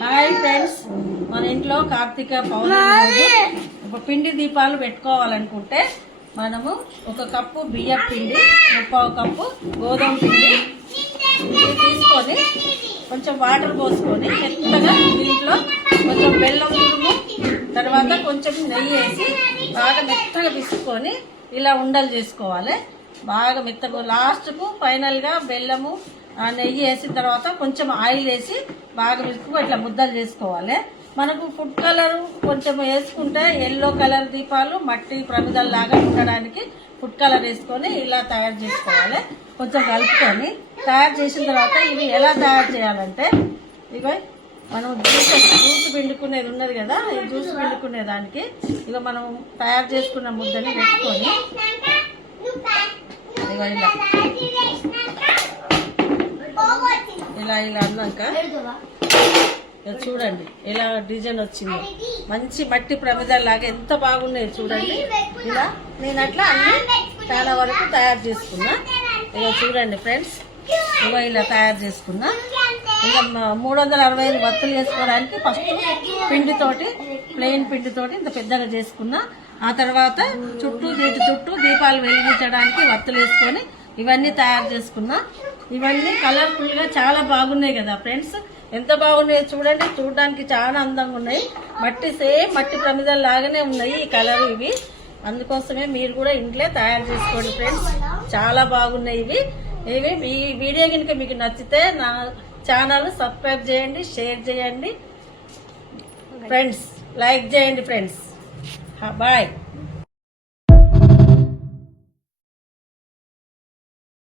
Hi friends, మన ఇంట్లో కార్తీక పౌర్ణమి ఒక పిండి దీపాలు పెట్టుకోవాలనుకుంటే మనము 1 కప్పు బియ్యం పిండి, 3/4 కప్పు గోధుమ పిండి తీసుకొని కొంచెం వాటర్ పోసుకొని మెత్తగా దీంట్లో కొంచెం బెల్లం తురుము, తర్వాత కొంచెం నెయ్యి వేసి బాగా మెత్తగా పిసుకొని ఇలా ఉండలు చేసుకోవాలి. బాగా మెత్తగా లాస్ట్కు ఫైనల్గా బెల్లము నెయ్యి వేసిన తర్వాత కొంచెం ఆయిల్ వేసి బాగా మిల్క్ ఇట్లా ముద్దలు చేసుకోవాలి. మనకు ఫుడ్ కలర్ కొంచెం వేసుకుంటే ఎల్లో కలర్ దీపాలు మట్టి ప్రమిదల్లాగా ఉండడానికి ఫుడ్ కలర్ వేసుకొని ఇలా తయారు చేసుకోవాలి. కొంచెం కలుపుకొని తయారు చేసిన తర్వాత ఇవి ఎలా తయారు చేయాలంటే, ఇవి మనం జ్యూస్ పిండుకునేది ఉన్నది కదా, ఈ జ్యూస్ పిండుకునే దానికి ఇక మనం తయారు చేసుకున్న ముద్దని పెట్టుకొని ఇలా ఇలా అన్నాక చూడండి ఎలా డిజైన్ వచ్చింది. మంచి మట్టి ప్రమిదల్లాగా ఎంత బాగున్నాయి చూడండి. ఇలా నేను అట్లా అన్ని చాలా వరకు తయారు చేసుకున్నా. ఇక చూడండి ఫ్రెండ్స్, ఇక ఇలా తయారు చేసుకున్నా. ఇక 365 వత్తులు వేసుకోవడానికి ఫస్ట్ పిండితోటి, ప్లెయిన్ పిండితోటి ఇంత పెద్దగా చేసుకున్నా. ఆ తర్వాత వీటి చుట్టూ దీపాలు వెలిగించడానికి వత్తులు వేసుకొని ఇవన్నీ తయారు చేసుకున్నా. ఇవన్నీ కలర్ఫుల్ గా చాలా బాగున్నాయి కదా ఫ్రెండ్స్, ఎంత బాగున్నాయి చూడండి. చూడడానికి చాలా అందంగా ఉన్నాయి. సేమ్ మట్టి ప్రమిదల లాగానే ఉన్నాయి ఈ కలర్ ఇవి. అందుకోసమే మీరు కూడా ఇంట్లో తయారు చేసుకోండి ఫ్రెండ్స్, చాలా బాగున్నాయి ఇవి. ఈ వీడియో కనుక మీకు నచ్చితే నా ఛానల్ సబ్స్క్రైబ్ చేయండి, షేర్ చేయండి ఫ్రెండ్స్, లైక్ చేయండి ఫ్రెండ్స్. బాయ్.